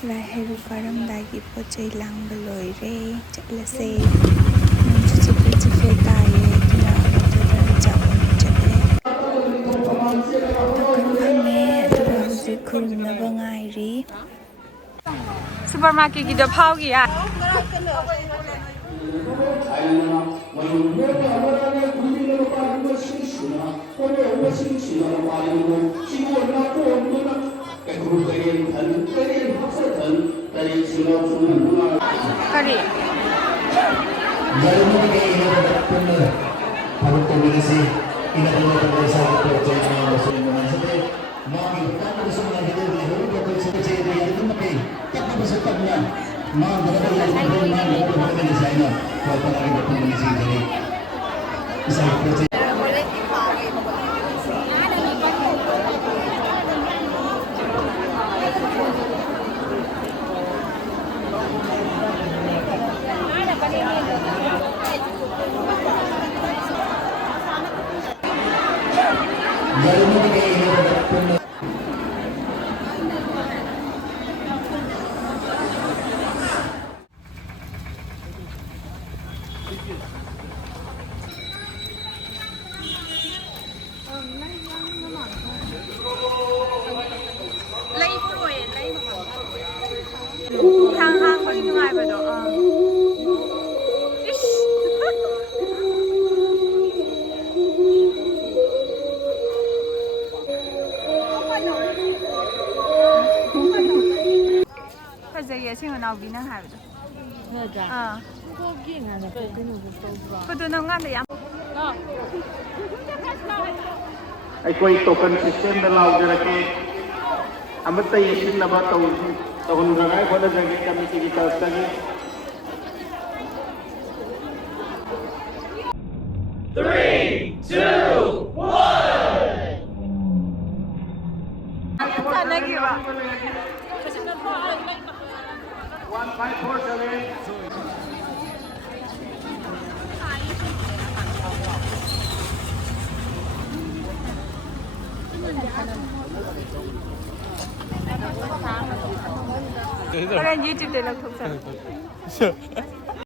Lai Heiruk-Kaba pot chai langba loire chatlase nonchu chife taye tuna adura jawon chatle token phame adura huji khulnaba ngairi supermarket ki do phau gi ya Kari. Hang có những ai vậy đó bây giờ giờ xin nào biến năng hải vậy có tôi nấu ngon đấy em ai quay token system để lao ra cái amatay xin là bắt đầu tahun berapa pada jadi kami kita lagi 3, 2, 1 lagi pak 154 challenge Kalian YouTube để làm thuộc